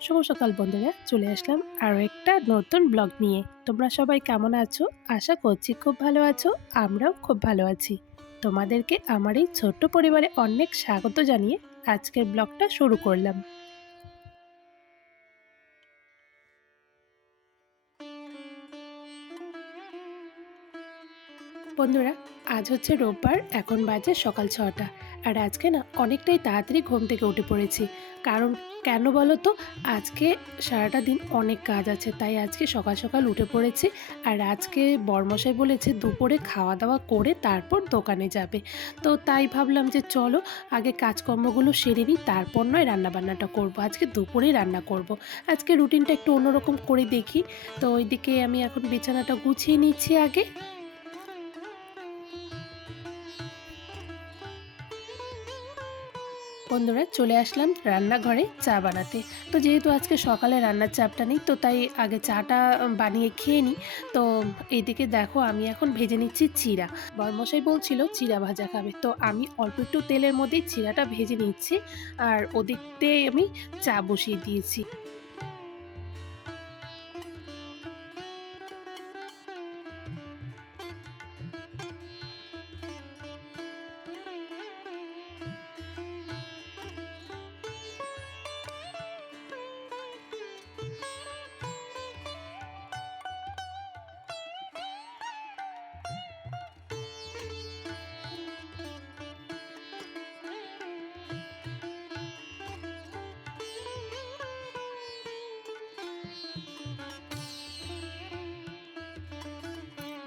শুভ সকাল বন্ধুরা, চলে আসলাম আরও একটা নতুন ব্লগ নিয়ে। তোমরা সবাই কেমন আছো? আশা করছি খুব ভালো আছো, আমরাও খুব ভালো আছি। তোমাদেরকে আমার এই ছোট্ট পরিবারে অনেক স্বাগত জানিয়ে আজকের ব্লগটা শুরু করলাম। বন্ধুরা, আজ হচ্ছে রোববার, এখন বাজে সকাল ছটা। আর আজকে না অনেকটাই তাড়াতাড়ি ঘুম থেকে উঠে পড়েছি। কারণ কেন বলো তো, আজকে সারাটা দিন অনেক কাজ আছে, তাই আজকে সকাল সকাল উঠে পড়েছি। আর আজকে বর্মশাই বলেছে দুপুরে খাওয়া দাওয়া করে তারপর দোকানে যাবে। তো তাই ভাবলাম যে চলো, আগে কাজকর্মগুলো সেরে নিই, তারপর নয় রান্নাবান্নাটা করব। আজকে দুপুরেই রান্না করব। আজকে রুটিনটা একটু অন্যরকম করে দেখি। তো ওইদিকে আমি এখন বিছানাটা গুছিয়ে নিচ্ছি আগে। বন্ধুরা চলে আসলাম রান্নাঘরে চা বানাতে। তো যেহেতু আজকে সকালে রান্নার চাপটা নেই, তো তাই আগে চাটা বানিয়ে খেয়ে নিই তো এইদিকে দেখো আমি এখন ভেজে নিচ্ছি চিরা বরমশাই বলছিল চিরা ভাজা খাবে। তো আমি অল্প একটু তেলের মধ্যেই চিরাটা ভেজে নিচ্ছি। আর ওদিকতে আমি চা বসিয়ে দিয়েছি।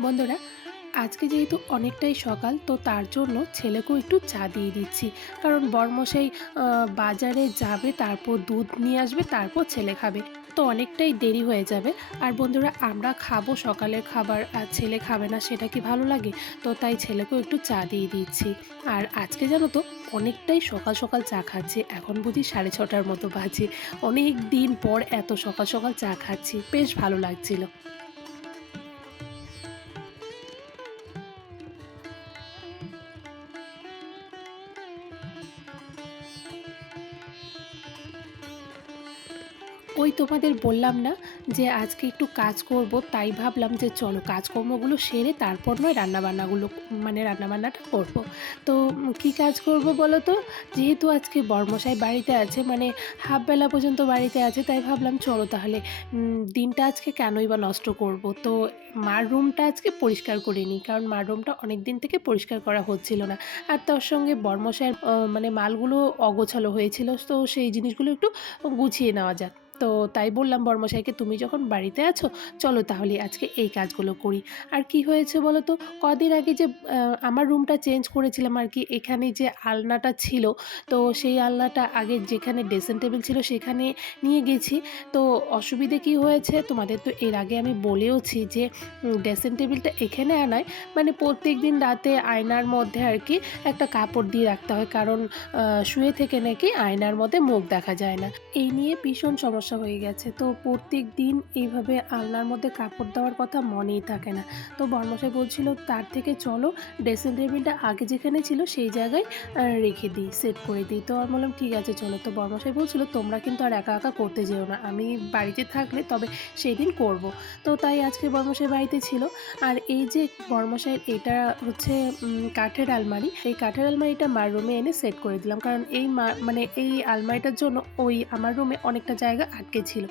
বন্ধুরা, আজকে যেহেতু অনেকটাই সকাল, তো তার জন্য ছেলেকেও একটু চা দিয়ে দিচ্ছি। কারণ বর্মশাই বাজারে যাবে, তারপর দুধ নিয়ে আসবে, তারপর ছেলে খাবে। তো অনেকটাই দেরি হয়ে যাবে। আর বন্ধুরা, আমরা খাব সকালের খাবার, আর ছেলে খাবে না, সেটা কি ভালো লাগে? তো তাই ছেলেকেও একটু চা দিয়ে দিচ্ছি। আর আজকে জানো তো, অনেকটাই সকাল সকাল চা খাচ্ছি। এখন বুঝি সাড়ে ছটার মতো বাজে। অনেক দিন পর এত সকাল সকাল চা খাচ্ছি। বেশ ভালো লাগছিল। ওই তোমাদের বললাম না যে আজকে একটু কাজ করব, তাই ভাবলাম যে চলো কাজকর্মগুলো সেরে তারপর নয় রান্নাবান্নাগুলো মানে রান্নাবান্নাটা করব। তো কি কাজ করব বলো তো? যেহেতু আজকে বর্মশাই বাড়িতে আছে মানে হাফ বেলা পর্যন্ত বাড়িতে আছে, তাই ভাবলাম চলো তাহলে দিনটা আজকে কেনই বা নষ্ট করব? তো মার রুমটা আজকে পরিষ্কার করে নিই, কারণ মার রুমটা অনেক দিন থেকে পরিষ্কার করা হচ্ছিল না। আর তার সঙ্গে বর্মশাইয়ের মানে মালগুলো অগোছালো হয়েছিল, তো সেই জিনিসগুলো একটু গুছিয়ে নেওয়া যাক। তো তাই বললাম বর্মশাইকে, তুমি যখন বাড়িতে আছো, চলো তাহলে আজকে এই কাজগুলো করি। আর কি হয়েছে বলো তো, কদিন আগে যে আমার রুমটা চেঞ্জ করেছিলাম আর কি, এখানে যে আলনাটা ছিল, তো সেই আলনাটা আগে যেখানে ড্রেসিং টেবিল ছিল সেখানে নিয়ে গেছি। তো অসুবিধে কি হয়েছে, তোমাদের তো এর আগে আমি বলেওছি যে ড্রেসিং টেবিলটা এখানে আনায় মানে প্রত্যেক দিন রাতে আয়নার মধ্যে আর কি একটা কাপড় দিয়ে রাখতে হয়, কারণ শুয়ে থেকে নাকি আয়নার মধ্যে মুখ দেখা যায় না। এই নিয়ে ভীষণ সমস্যা সমস্যা হয়ে গেছে। তো প্রত্যেক দিন এইভাবে আলনার মধ্যে কাপড় দেওয়ার কথা মনেই থাকে না। তো বর্মশাই বলছিল, তার থেকে চলো ড্রেসিং টেবিলটা আগে যেখানে ছিল সেই জায়গায় রেখে দিই সেট করে দিই। তো আমি বললাম, ঠিক আছে, চলো। তো বর্মশাই বলছিল, তোমরা কিন্তু আর একা একা করতে যেও না। আমি বাড়িতে থাকলে তবে সেই দিন করব। তো তাই আজকে বর্মশাই বাড়িতে ছিল। আর এই যে বর্মশাইয়ের এটা হচ্ছে কাঠের আলমারি, এই কাঠের আলমারিটা মার রুমে এনে সেট করে দিলাম। কারণ এই মানে এই আলমারিটার জন্য ওই আমার রুমে অনেকটা জায়গা আটকে ছিল।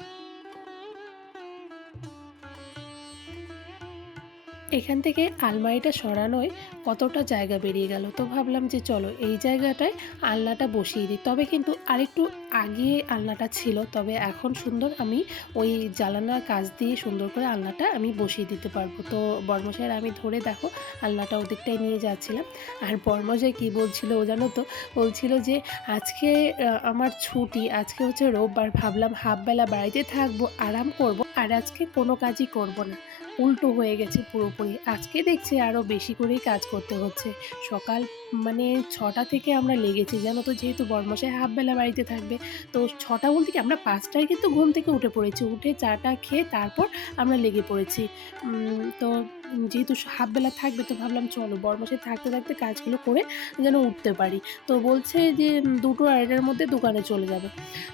এখান থেকে আলমারিটা সরানোয় কতটা জায়গা বেরিয়ে গেল? তো ভাবলাম যে চলো এই জায়গাটায় আলনাটা বসিয়ে দিই। তবে কিন্তু আরেকটু আগে আলনাটা ছিল, তবে এখন সুন্দর আমি ওই জ্বালানার কাজ দিয়ে সুন্দর করে আলনাটা আমি বসিয়ে দিতে পারব। তো বর্মশাইয়ের আমি ধরে দেখো আলনাটা ওদিকটাই নিয়ে যাচ্ছিলাম। আর বর্মশাই কী বলছিল ও জানো তো? বলছিল যে আজকে আমার ছুটি, আজকে হচ্ছে রোববার। ভাবলাম হাফবেলা বাড়িতে থাকব, আরাম করব, আর আজকে কোনো কাজই করব না। উল্টো হয়ে গেছে পুরোপুরি। আজকে দেখছি আরও বেশি করেই কাজ করতে হচ্ছে। সকাল মানে ছটা থেকে আমরা লেগেছি, জানো তো? যেহেতু বর্মশাই হাফবেলা বাড়িতে থাকবে, তো ছটা বলতে কি আমরা পাঁচটায় কিন্তু ঘুম থেকে উঠে পড়েছি। উঠে চাটা খেয়ে তারপর আমরা লেগে পড়েছি। তো যেহেতু হাফবেলা থাকবে, তো ভাবলাম চলো বর্মশাই থাকতে থাকতে কাজগুলো করে যেন উঠতে পারি। তো বলছে যে দুটো আড়াইটার মধ্যে দোকানে চলে যাবে।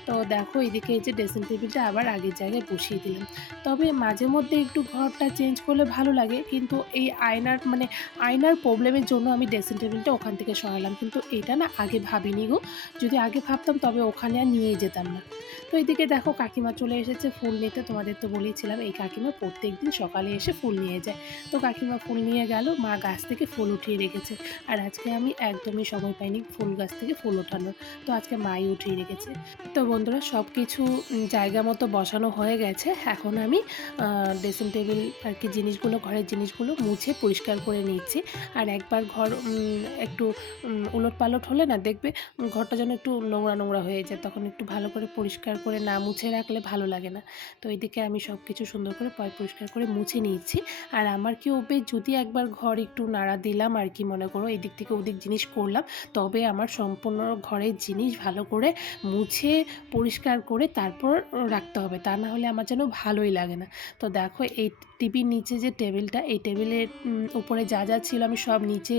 তো দেখো এদিকে এই যে ড্রেসিং টেবিলটা আবার আগের জায়গায় বসিয়ে দিলাম। তবে মাঝে মধ্যে একটু ঘরটা চেঞ্জ করলে ভালো লাগে, কিন্তু এই আয়নার মানে আয়নার প্রবলেমের জন্য আমি ড্রেসিং টেবিলটা ওখান থেকে সরালাম। কিন্তু এটা না আগে ভাবিনি গো। যদি আগে ভাবতাম তবে ওখানে আর নিয়ে যেতাম না। তো এদিকে দেখো কাকিমা চলে এসেছে ফুল নিতে। তোমাদের তো বলেইছিলাম এই কাকিমা প্রত্যেক দিন সকালে এসে ফুল নিয়ে যায়। তো কাকিমা ফুল নিয়ে গেল, মা গাছ থেকে ফুল উঠিয়ে রেখেছে। আর আজকে আমি একদমই সময় পাইনি ফুল গাছ থেকে ফুল ওঠানোর, তো আজকে মাই উঠিয়ে রেখেছে। তো বন্ধুরা সব কিছু জায়গা মতো বসানো হয়ে গেছে। এখন আমি ড্রেসিং টেবিল আর কি জিনিসগুলো, ঘরের জিনিসগুলো মুছে পরিষ্কার করে নিচ্ছি। আর একবার ঘর একটু উলট পালট হলে না দেখবে ঘরটা যেন একটু নোংরা নোংরা হয়ে যায়, তখন একটু ভালো করে পরিষ্কার করে না মুছে রাখলে ভালো লাগে না। তো এইদিকে আমি সব কিছু সুন্দর করে পয় পরিষ্কার করে মুছে নিচ্ছি আর আমার কি অভ্যেস, যদি একবার ঘর একটু নাড়া দিলাম আর কি মনে করো, এদিক থেকে ওদিক জিনিস করলাম, তবে আমার সম্পূর্ণ ঘরের জিনিস ভালো করে মুছে, পরিষ্কার করে তারপর রাখতে হবে। তা না হলে আমার যেন ভালোই লাগে না। তো দেখো, এই টিভির নিচে যে টেবিলটা, এই টেবিলের উপরে যা যা ছিল আমি সব নিচে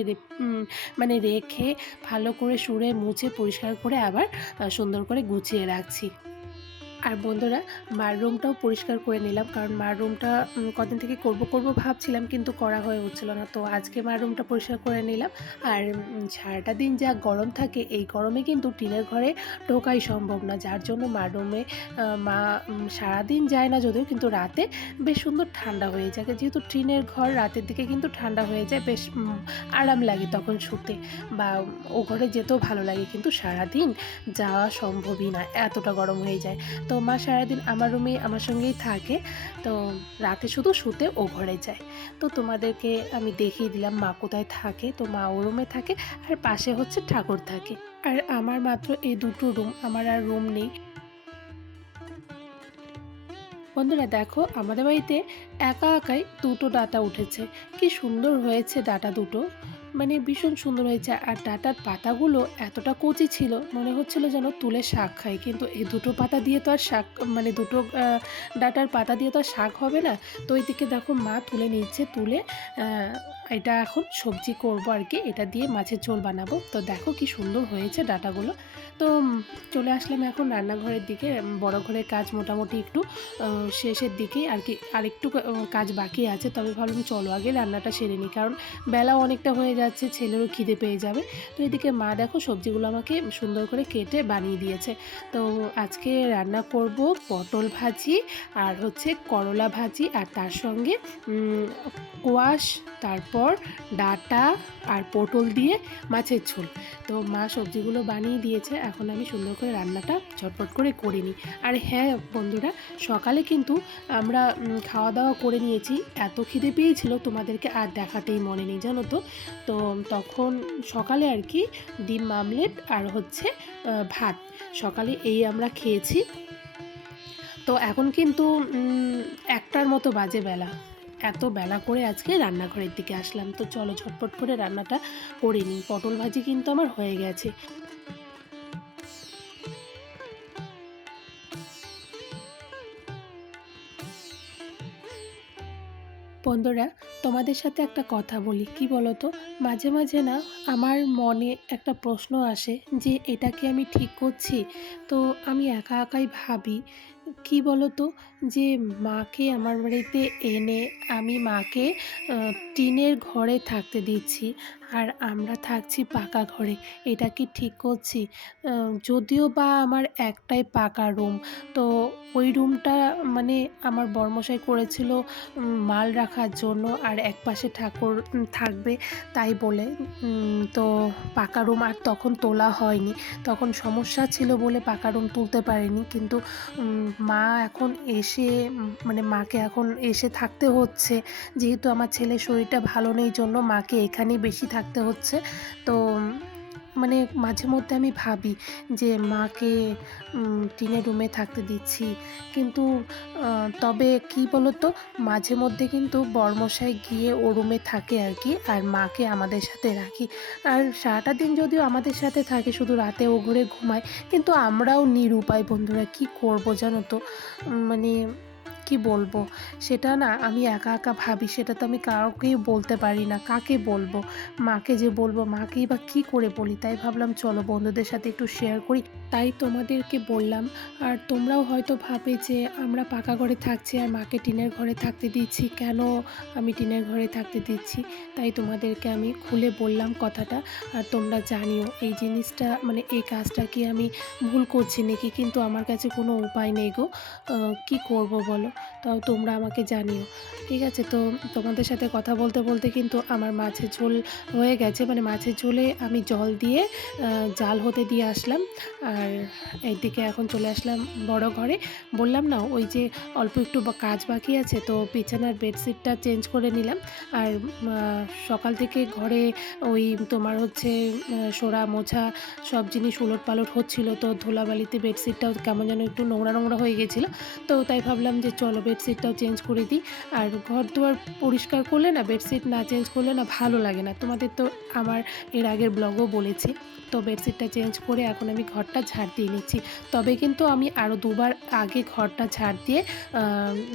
মানে রেখে ভালো করে সুরে মুছে, পরিষ্কার করে আবার সুন্দর করে গুছিয়ে রাখছি। আর বন্ধুরা, মার রুমটাও পরিষ্কার করে নিলাম। কারণ মার রুমটা কদিন থেকে করব করব ভাবছিলাম, কিন্তু করা হয়ে উঠছিল না। তো আজকে মার রুমটা পরিষ্কার করে নিলাম। আর সারাটা দিন যা গরম থাকে, এই গরমে কিন্তু টিনের ঘরে ঢোকাই সম্ভব না। যার জন্য মার রুমে মা সারাদিন যায় না যদিও, কিন্তু রাতে বেশ সুন্দর ঠান্ডা হয়ে যায় যেহেতু টিনের ঘর রাতের দিকে কিন্তু ঠান্ডা হয়ে যায়, বেশ আরাম লাগে তখন শুতে। বা, ও ঘরে যেতেও ভালো লাগে, কিন্তু সারাদিন যাওয়া সম্ভবই না, এতটা গরম হয়ে যায়। তো মা সারাদিন আমার রুমে আমার সঙ্গেই থাকে। তো রাতে শুধু শুতে ও ঘরে যায়। তো তোমাদেরকে আমি দেখিয়ে দিলাম মা কোথায় থাকে। তো মা ও রুমে থাকে আর পাশে হচ্ছে ঠাকুর থাকে। আর আমার মাত্র এই দুটো রুম, আমার আর রুম নেই। বন্ধুরা দেখো, আমাদের বাড়িতে একা একাই দুটো ডাটা উঠেছে। কি সুন্দর হয়েছে ডাটা দুটো। মানে ভীষণ সুন্দর হয়েছে। আর ডাটার পাতাগুলো এতটা কচি ছিল মনে হচ্ছিল যেন তুলে শাক খাই। কিন্তু এই দুটো পাতা দিয়ে তো আর শাক মানে দুটো ডাটার পাতা দিয়ে তো আর শাক হবে না। তো এইদিকে দেখো মা তুলে নিচ্ছে তুলে এটা এখন সবজি করব আর কি। এটা দিয়ে মাছের ঝোল বানাবো। তো দেখো কি সুন্দর হয়েছে ডাটাগুলো। তো চলে আসলাম এখন রান্নাঘরের দিকে। বড় ঘরের কাজ মোটামুটি একটু শেষের দিকেই আর কি। আর একটু কা- উম, কাজ বাকি আছে। তবে ভাবলাম চলো আগে রান্নাটা সেরে নিই। কারণ বেলাও অনেকটা হয়ে যাচ্ছে, ছেলেরও খিদে পেয়ে যাবে। তো এদিকে মা দেখো সবজিগুলো আমাকে সুন্দর করে কেটে বানিয়ে দিয়েছে। তো আজকে রান্না করব পটল ভাজি আর হচ্ছে করলা ভাজি আর তার সঙ্গে কোয়াশ তারপর ডাটা আর পটল দিয়ে মাছের ঝোল। তো মা সবজিগুলো বানিয়ে দিয়েছে, এখন আমি সুন্দর করে রান্নাটা ঝটপট করে করে নিই। আর হ্যাঁ বন্ধুরা, সকালে কিন্তু আমরা খাওয়া দাওয়া করে নিয়েছি। এত খিদে পেয়েছিল তোমাদেরকে আর দেখাতেই মনে নেই, জানো তো? তো তখন সকালে আর কি ডিম মামলেট আর হচ্ছে ভাত। সকালে এই আমরা খেয়েছি। তো এখন কিন্তু একটার মতো বাজে বেলা। এত বেলা করে আজকে রান্নাঘরের দিকে আসলাম। তো চলো ঝটপট করে রান্নাটা করে নিই। পটল ভাজি কিন্তু আমার হয়ে গেছে। বন্ধুরা, তোমাদের সাথে একটা কথা বলি। কি বলো তো মাঝে মাঝে না আমার মনে একটা প্রশ্ন আসে যে এটাকে আমি ঠিক করছি? তো আমি একা একাই ভাবি, কি বলতো? যে, মাকে আমার বাড়িতে এনে আমি মাকে টিনের ঘরে থাকতে দিচ্ছি। আর আমরা থাকছি পাকা ঘরে, এটা কি ঠিক করছি? যদিও বা আমার একটাই পাকা রুম, তো ওই রুমটা মানে আমার বর্মশাই করেছিল মাল রাখার জন্য আর এক পাশে ঠাকুর থাকবে তাই বলে। তো পাকা রুম আর তখন তোলা হয়নি, তখন সমস্যা ছিল বলে পাকা রুম তুলতে পারিনি, কিন্তু মা এখন এসে মানে মাকে এখন এসে থাকতে হচ্ছে, যেহেতু আমার ছেলের শরীরটা ভালো নেই, জন্য মাকে এখানেই বেশি থাকতে হচ্ছে তো মানে মাঝে মধ্যে আমি ভাবি যে, মাকে টিনের রুমে থাকতে দিচ্ছি। কিন্তু তবে কি বলতো, মাঝে মধ্যে কিন্তু বরমশাই গিয়ে ও রুমে থাকে আর কি আর মাকে আমাদের সাথে রাখি। আর সারাটা দিন যদিও আমাদের সাথে থাকে, শুধু রাতে ও ঘুরে ঘুমায়। কিন্তু আমরাও নিরুপায় বন্ধুরা, কি করব জানো তো? মানে কি বলব? সেটা না আমি একা, একা ভাবি সেটা তো আমি কাউকেই বলতে পারি না। কাকে বলব? মাকে যে বলব মাকেই বা কি করে বলি? তাই ভাবলাম চলো বন্ধুদের সাথে একটু শেয়ার করি। তাই তোমাদেরকে বললাম। আর তোমরাও হয়তো ভাবে যে আমরা পাকা ঘরে থাকছি আর মাকে টিনের ঘরে থাকতে দিচ্ছি। কেন আমি টিনের ঘরে থাকতে দিচ্ছি? তাই তোমাদেরকে আমি খুলে বললাম কথাটা। আর তোমরা জানিও এই জিনিসটা মানে এই কাজটা কি আমি ভুল করছি নাকি? কিন্তু আমার কাছে কোনো উপায় নেই গো। কি করব বলো? তাও তোমরা আমাকে জানিও। ঠিক আছে? তো তোমাদের সাথে কথা বলতে, বলতে কিন্তু আমার মাছের ঝোল হয়ে গেছে। মানে মাছের ঝোলে আমি জল দিয়ে জাল হতে দিয়ে আসলাম। আর এইদিকে এখন চলে আসলাম বড় ঘরে। বললাম না ওই যে অল্প একটু কাজ বাকি আছে তো বিছানার বেডশিটটা চেঞ্জ করে নিলাম। আর সকাল থেকে ঘরে ওই তোমার হচ্ছে সোরা মোছা সব জিনিস উলট পালট হচ্ছিল তো ধুলাবালিতে বেডশিটটাও কেমন যেন একটু নোংরা, নোংরা হয়ে গেছিল। তো তাই ভাবলাম যে চলো বেডশিটটাও চেঞ্জ করে দিই। আর ঘর-দুয়ার পরিষ্কার করলে না বেডশিট না চেঞ্জ করলে না ভালো লাগে না। তোমাদের তো আমার এর আগের ব্লগও বলেছি। তো বেডশিটটা চেঞ্জ করে এখন আমি ঘরটা ঝাড় দিয়ে নিচ্ছি। তবে কিন্তু আমি আরও দুবার আগে ঘরটা ঝাড় দিয়ে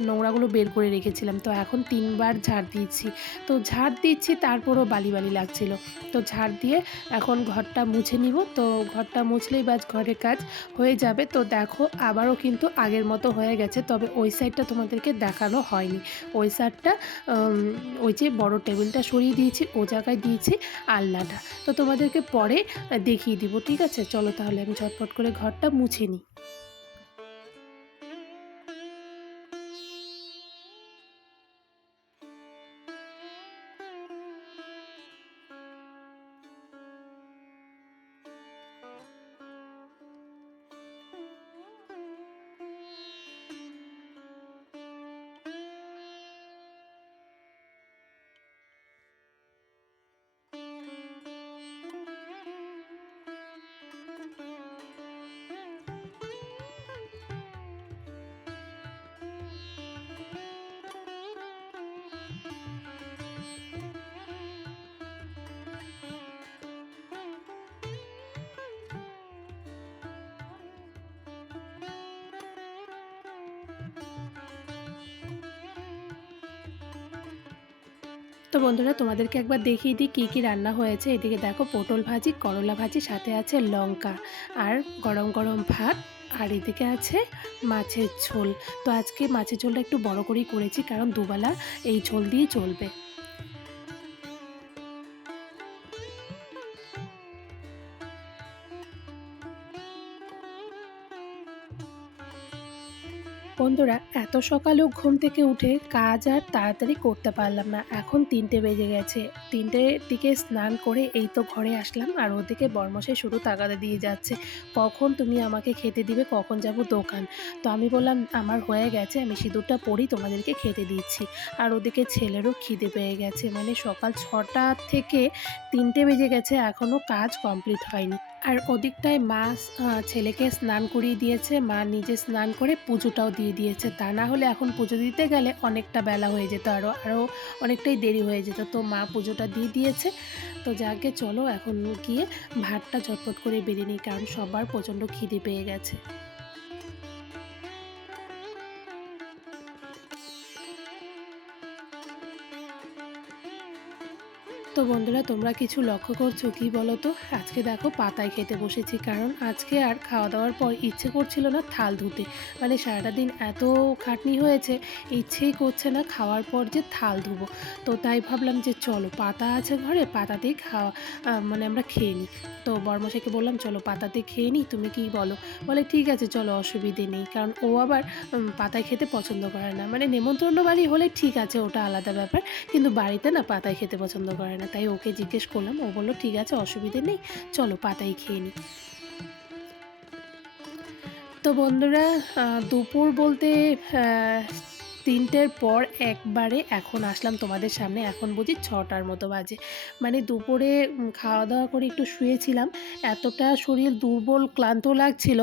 নোংরাগুলো বের করে রেখেছিলাম। তো এখন তিনবার ঝাড় দিয়েছি। তো ঝাড় দিচ্ছি তারপরও বালি, বালি লাগছিল। তো ঝাড় দিয়ে এখন ঘরটা মুছে নিব। তো ঘরটা মুছলেই ব্যাস ঘরের কাজ হয়ে যাবে। তো দেখো আবারও কিন্তু আগের মতো হয়ে গেছে। তবে ওই সাইডটা তোমাদেরকে দেখানো হয়নি। ওই সারটা ওই যে বড় টেবিলটা সরিয়ে দিয়েছি, ও জায়গায় দিয়েছি আলনাটা। তো তোমাদেরকে পরে দেখিয়ে দিব। ঠিক আছে? চলো তাহলে আমি ঝটপট করে ঘরটা মুছে নিই। তো বন্ধুরা তোমাদেরকে একবার দেখিয়ে দিই কী, কী রান্না হয়েছে। এদিকে দেখো পটল ভাজি, করলা ভাজি, সাথে আছে লঙ্কা আর গরম, গরম ভাত আর এদিকে আছে মাছের ঝোল। তো আজকে মাছের ঝোলটা একটু বড় করেই করেছি কারণ দুবেলা এই ঝোল দিয়েই চলবে। বন্ধুরা, এত সকালেও ঘুম থেকে উঠে কাজ আর তাড়াতাড়ি করতে পারলাম না। এখন তিনটে বেজে গেছে। তিনটের দিকে স্নান করে এই তো ঘরে আসলাম আর ওদিকে বর্মশাই শুধু তাগাদা দিয়ে যাচ্ছে। কখন তুমি আমাকে খেতে দিবে, কখন যাব দোকান? তো আমি বললাম, আমার হয়ে গেছে, আমি সিঁদুরটা পরি, তোমাদেরকে খেতে দিচ্ছি। আর ওদিকে ছেলেরও খিদে পেয়ে গেছে। মানে সকাল ছটা থেকে তিনটে বেজে গেছে এখনও কাজ কমপ্লিট হয়নি। আর ওদিকটায় মা ছেলেকে স্নান করিয়ে দিয়েছে। মা নিজে স্নান করে পুজোটাও দিয়ে দিয়েছে। তা না হলে এখন পুজো দিতে গেলে অনেকটা বেলা হয়ে যেত আরও, আরও অনেকটাই দেরি হয়ে যেত। তো মা পুজোটা দিয়ে দিয়েছে। তো যাকে চলো এখন গিয়ে ভাতটা ঝটপট করে বেরিয়ে নিই কারণ সবার প্রচণ্ড খিদে পেয়ে গেছে। তো বন্ধুরা, তোমরা কিছু লক্ষ্য করছ কি বলো তো? আজকে দেখো পাতায় খেতে বসেছি, কারণ আজকে আর খাওয়া দাওয়ার পর ইচ্ছে করছিল না থাল ধুতে। মানে সারাটা দিন এত খাটনি হয়েছে, ইচ্ছেই করছে না খাওয়ার পর যে থাল ধুবো। তো তাই ভাবলাম যে চলো, পাতা আছে ঘরে পাতাতেই খাওয়া মানে আমরা খেয়ে নিই। তো বর্মশাইকে বললাম, চলো পাতাতে খেয়ে নিই, তুমি কি বলো? বলে, ঠিক আছে, চলো, অসুবিধে নেই। কারণ ও আবার পাতায় খেতে পছন্দ করে না। মানে নেমন্তন্ন বাড়ি হলে ঠিক আছে, ওটা আলাদা ব্যাপার। কিন্তু বাড়িতে না পাতায় খেতে পছন্দ করে না। তাই ওকে জিজ্ঞেস করলাম। ও বলল, ঠিক আছে, অসুবিধে নেই, চলো পাতাই খেয়ে নিই তো বন্ধুরা দুপুর বলতে তিনটের পর একবারে এখন আসলাম তোমাদের সামনে। এখন বুঝি ছটার মতো বাজে। মানে দুপুরে খাওয়া দাওয়া করে একটু শুয়েছিলাম। এতটা শরীর দুর্বল, ক্লান্ত লাগছিল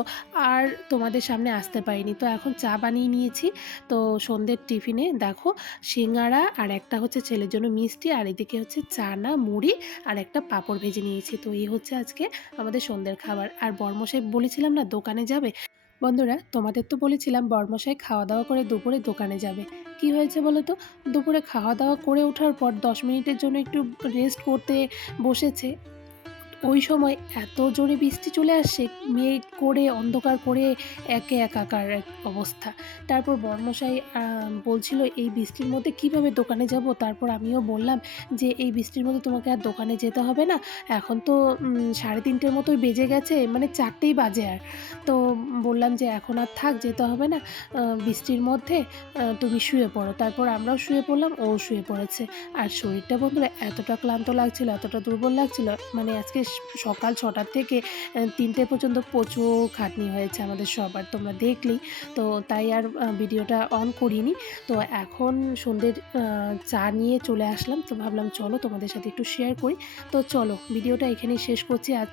আর তোমাদের সামনে আসতে পারিনি। তো এখন চা বানিয়ে নিয়েছি। তো সন্ধ্যের টিফিনে দেখো সিঙ্গারা আর একটা হচ্ছে ছেলের জন্য মিষ্টি আর এদিকে হচ্ছে চানা, মুড়ি আর একটা পাঁপড় ভেজে নিয়েছি। তো এই হচ্ছে আজকে আমাদের সন্ধ্যের খাবার। আর বর্মশাই বলেছিলাম না দোকানে যাবে? বন্ধুরা, তোমাদের তো বলেছিলাম বর্মশাই খাওয়া দাওয়া করে দুপুরে দোকানে যাবে। কি হয়েছে বলো তো? দুপুরে খাওয়া দাওয়া করে ওঠার পর দশ মিনিটের জন্য একটু রেস্ট করতে বসেছে। ওই সময় এত জোরে বৃষ্টি চলে আসছে মেঘ করে, অন্ধকার করে, একে একাকার এক অবস্থা। তারপর বর্মশাই বলছিল, এই বৃষ্টির মধ্যে কীভাবে দোকানে যাব? তারপর আমিও বললাম যে, এই বৃষ্টির মধ্যে তোমাকে আর দোকানে যেতে হবে না। এখন তো সাড়ে তিনটের মতোই বেজে গেছে মানে চারটেই বাজে আর। তো বললাম যে, এখন আর থাক, যেতে হবে না। বৃষ্টির মধ্যে তুমি শুয়ে পড়ো। তারপর আমরাও শুয়ে পড়লাম, ও শুয়ে পড়েছে। আর শরীরটা বন্ধুরা এতটা ক্লান্ত লাগছিল, এতটা দুর্বল লাগছিল মানে আজকে সকাল ছটার থেকে তিনটে পর্যন্ত প্রচুর খাটনি হয়েছে আমাদের সবার, তোমরা দেখলেই। তো তাই আর ভিডিওটা অন করিনি। তো এখন সন্ধ্যের চা নিয়ে চলে আসলাম। তো ভাবলাম চলো তোমাদের সাথে একটু শেয়ার করি। তো চলো, ভিডিওটা এখানেই শেষ করছি। আর